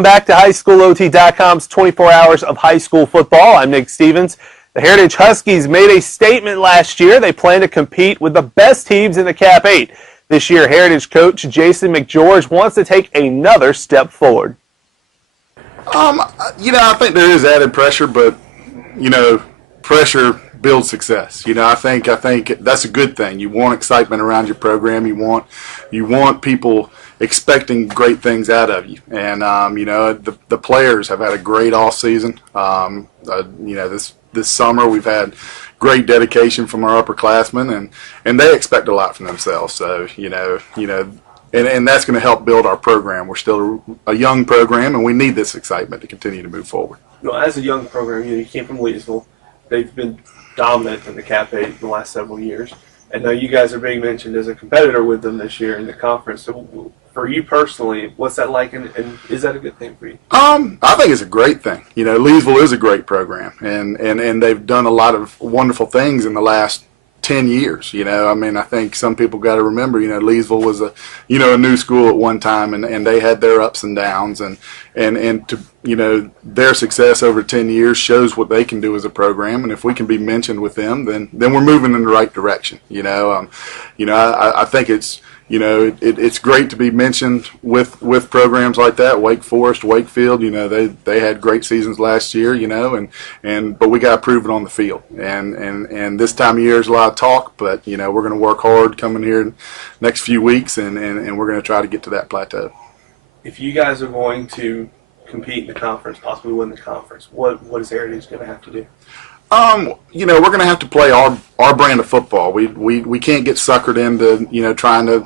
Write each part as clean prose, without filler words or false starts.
Welcome back to HighSchoolOT.com's 24 Hours of High School Football. I'm Nick Stevens. The Heritage Huskies made a statement last year. They plan to compete with the best teams in the Cap 8. This year, Heritage coach Jason McGeorge wants to take another step forward. I think there is added pressure, but pressure builds success. I think that's a good thing. You want excitement around your program. You want people expecting great things out of you. And the players have had a great off season. This summer we've had great dedication from our upperclassmen, and they expect a lot from themselves. So and that's going to help build our program. We're still a young program, and we need this excitement to continue to move forward. As a young program, you came from Leesville. They've been dominant in the Cap 8 in the last several years. And now you guys are being mentioned as a competitor with them this year in the conference. So for you personally, what's that like, and is that a good thing for you? I think it's a great thing. Leesville is a great program, and they've done a lot of wonderful things in the last 10 years. I think some people got to remember, Leesville was a new school at one time, and they had their ups and downs, and to, their success over 10 years shows what they can do as a program. And if we can be mentioned with them, then we're moving in the right direction. I think it's, it's great to be mentioned with programs like that. Wake Forest, Wakefield, they had great seasons last year, but we got to prove it on the field. And this time of year is a lot of talk, but we're going to work hard coming here next few weeks, and we're going to try to get to that plateau. If you guys are going to compete in the conference, possibly win the conference, what is Heritage going to have to do? We're going to have to play our brand of football. We can't get suckered into trying to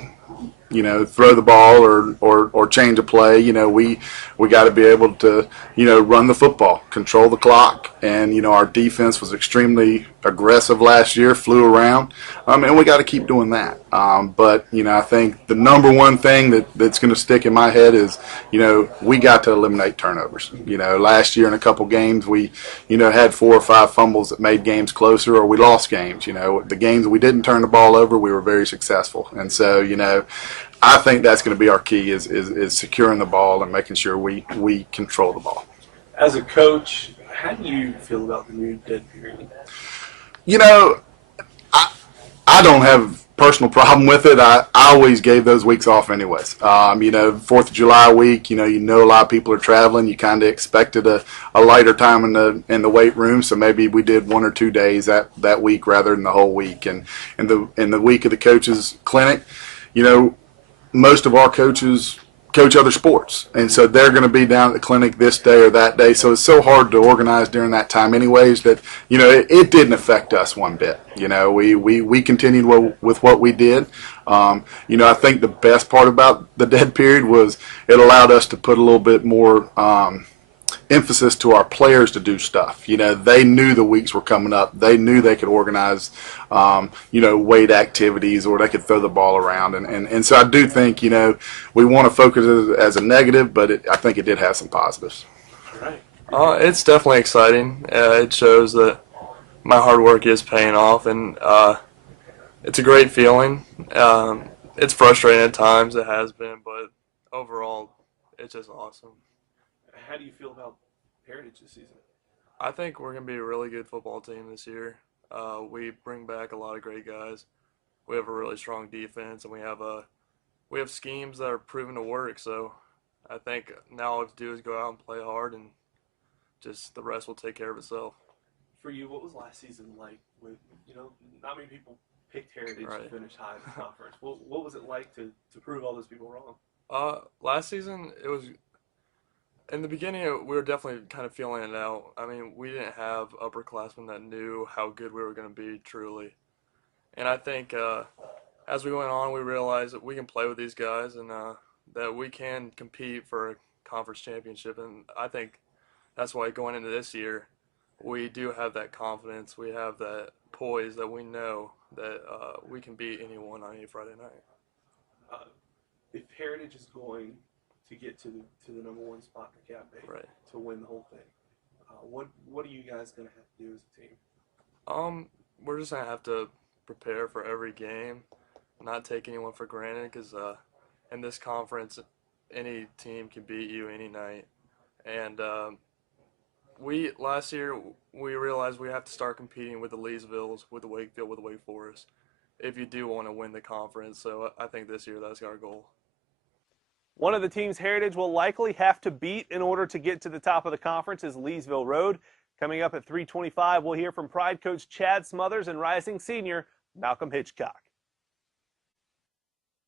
throw the ball or change a play. We got to be able to run the football, control the clock, and our defense was extremely aggressive last year, flew around, and we got to keep doing that. But I think the number one thing that's going to stick in my head is we got to eliminate turnovers. Last year in a couple games we had 4 or 5 fumbles that made games closer, or we lost games. The games we didn't turn the ball over, we were very successful, and so I think that's going to be our key is securing the ball and making sure we control the ball. As a coach, how do you feel about the new dead period? I don't have a personal problem with it. I always gave those weeks off anyways. 4th of July week, a lot of people are traveling. You kind of expected a lighter time in the weight room, so maybe we did 1 or 2 days that week rather than the whole week. And in the week of the coaches clinic, most of our coaches coach other sports, and so they're going to be down at the clinic this day or that day, so it's so hard to organize during that time anyways that it didn't affect us one bit. We continued with what we did. I think the best part about the dead period was it allowed us to put a little bit more emphasis to our players to do stuff. They knew the weeks were coming up. They knew they could organize, weight activities, or they could throw the ball around. And so I do think, we want to focus it as a negative, but I think it did have some positives. Right. It's definitely exciting. It shows that my hard work is paying off, and it's a great feeling. It's frustrating at times, it has been, but overall, it's just awesome. How do you feel about Heritage this season? I think we're going to be a really good football team this year. We bring back a lot of great guys. We have a really strong defense, and we have schemes that are proven to work. So I think now all we have to do is go out and play hard, and just the rest will take care of itself. For you, what was last season like? With not many people picked Heritage to finish high in the conference. What was it like to prove all those people wrong? Last season, it was. In the beginning, we were definitely kind of feeling it out. I mean, we didn't have upperclassmen that knew how good we were going to be, truly. And I think as we went on, we realized that we can play with these guys and that we can compete for a conference championship. And I think that's why going into this year, we do have that confidence. We have that poise that we know that we can beat anyone on any Friday night. If Heritage is going to get to the number 1 spot in the Cap 8, right, to win the whole thing, what are you guys going to have to do as a team? We're just going to have to prepare for every game, not take anyone for granted, because in this conference, any team can beat you any night. And last year we realized we have to start competing with the Leesvilles, with the Wakefield, with the Wake Forest, if you do want to win the conference. So I think this year that's our goal. One of the teams Heritage will likely have to beat in order to get to the top of the conference is Leesville Road. Coming up at 3:25, we'll hear from Pride coach Chad Smothers and rising senior Malcolm Hitchcock.